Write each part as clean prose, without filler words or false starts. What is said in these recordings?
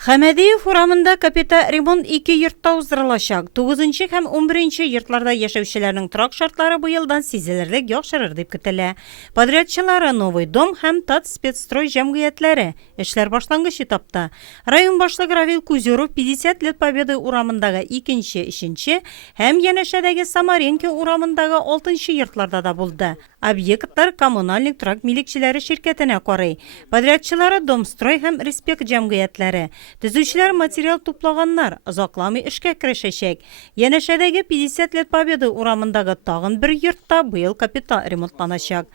Хамадиев урамында капита ремонт 2 йортта уздырылачак. 9 һәм 11 йортларда яшәүчеләрнең торак шартлары быелдан сизелерлек яхшырыр дип көтелә. Подрядчылары Новый дом һәм Тат спецстрой җәмгыятьләре эшләр башлангыч этапта. Район башлыгы Равил Кузеров 50 лет Победы урамындагы 2-нче, 3-нче һәм янәшәдәге Самаренко урамындагы 6-нчы йортларда да булды. Объектлар коммуналь торак милекчеләре ширкәтенә карый. Подрядчылары Домстрой һәм Респект җәмгыятьләре. Төзүчеләр материал туплаганнар, озакламый эшкә керешәчәк. Янәшәдәге 50 лет Победы урамындагы тагын бер йортта быел капиталь ремонтланачак.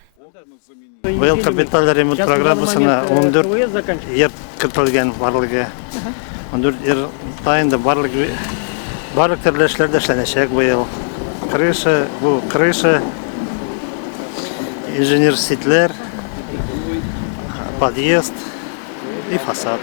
Быел капиталь ремонт программасына 14 йорт кертелгән барлыгы. 14 йортта барлык төрле эшләрдә эшләнәчәк быел. Крыша, инженер-сетләр, подъезд и фасад.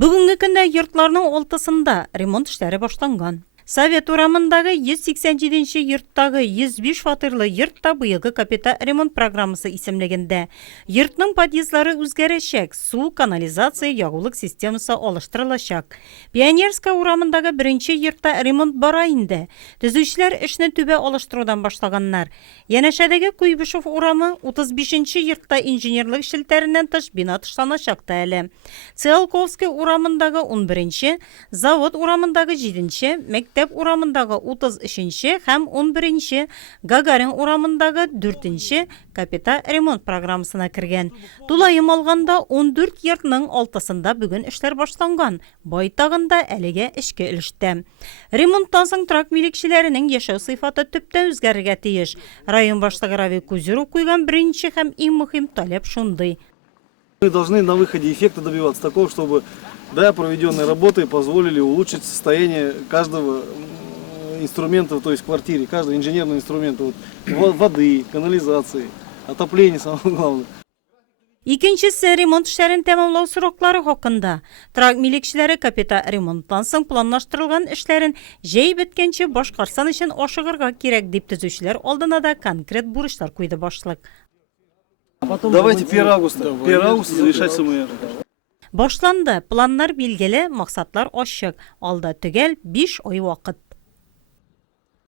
Бүгенге көндә йортларның 6-сында ремонт эшләре башланган. Совет урамындагы 187-нче йорттагы 105 фатирлы йортта быелгы капиталь ремонт программасы исемлегендә. Йортның подъездлары үзгәрәчәк, су, канализация, ягулык системасы алыштырылачак. Пионерская урамындагы 1-нче йортта ремонт бара инде. Төзүчеләр эшне түбә алыштырудан башлаганнар. Янәшәдәге Куйбышев урамы 35-нче йортта инженерлык эшләреннән тыш бина тышланачак та әле. Циолковский урамындагы 11-нче, Завод урамындагы 7-нче, Мәктәп урамындагы 33-нче һәм 11-нче, Гагарин урамындагы 4-нче капиталь ремонт программасына кергән. Тулайым алганда 14 йортның 6-сында бүген эшләр башланган. Байтагында әлегә эшкә өлештә. Ремонттан соң торак милекчеләренең яшәү сыйфаты төптән үзгәрергә тиеш. Район башлыгы Равил Кузеров куйган беренче һәм иң мөһим таләп шундый. Мы должны на выходе эффекта добиваться такого, чтобы проведенные работы позволили улучшить состояние каждого инструмента, то есть в квартире, каждого инженерного инструмента, воды, канализации, отопления, самое главное. Икенчесе ремонт эшләрен тәмамлау сроклары хакында. Торак милекчеләре капиталь ремонттан соң планлаштырылган эшләрен җәй беткәнче башкарсан өчен ашыгырга кирәк дип төзүчеләр алдына да конкрет бурычлар куйды башлык. Давайте 1 августа завершать СМР. Башланды. Планнар билгеле, максатлар ачык. Алда төгәл 5 ай вакыт.